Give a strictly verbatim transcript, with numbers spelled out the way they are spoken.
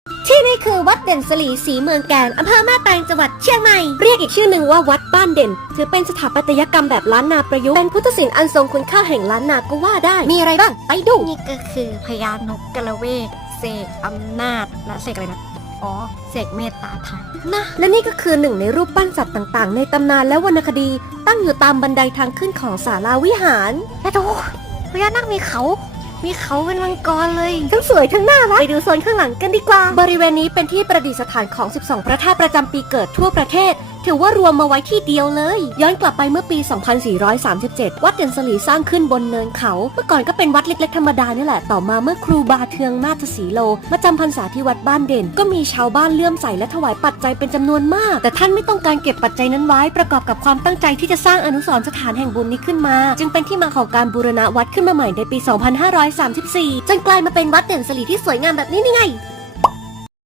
ที่นี่คือวัดเด่นสลีศรีเมืองแกนอำเภอแม่แตงจังหวัดเชียงใหม่เรียกอีกชื่อหนึ่งว่าวัดบ้านเด่นถือเป็นสถาปัตยกรรมแบบล้านนาประยุกต์เป็นพุทธศิลป์อันทรงคุณค่าแห่งล้านนาก็ว่าได้มีอะไรบ้างไปดูนี่ก็คือพญานกกระเวกเสกอำนาจและเสกอะไรนะอ๋อเสกเมตตาธรรมนะและนี่ก็คือหนึ่งในรูปปั้นสัตว์ต่างๆในตำนานและวรรณคดีตั้งอยู่ตามบันไดทางขึ้นของศาลาวิหารและดูพญานาคมีเขามีเขาเป็นมังกรเลยทั้งสวยทั้งน่ารักไปดูโซนข้างหลังกันดีกว่าบริเวณนี้เป็นที่ประดิษฐานของสิบสองพระธาตุประจำปีเกิดทั่วประเทศถือว่ารวมมาไว้ที่เดียวเลยย้อนกลับไปเมื่อปี สองพันสี่ร้อยสามสิบเจ็ด วัดเด่นสลีสร้างขึ้นบนเนินเขาเมื่อก่อนก็เป็นวัดเล็กๆธรรมดานี่แหละต่อมาเมื่อครูบาเทืองนาฏศรีโลมาจำพรรษาที่วัดบ้านเด่นก็มีชาวบ้านเลื่อมใสและถวายปัจจัยเป็นจำนวนมากแต่ท่านไม่ต้องการเก็บปัจจัยนั้นไว้ประกอบกับความตั้งใจที่จะสร้างอนุสรณ์สถานแห่งบุญนี้ขึ้นมาจึงเป็นที่มาของการบูรณะวัดขึ้นมาใหม่ในปี สองพันห้าร้อยสามสิบสี่ จนกลายมาเป็นวัดเด่นสลีที่สวยงามแบบนี้นี่ไง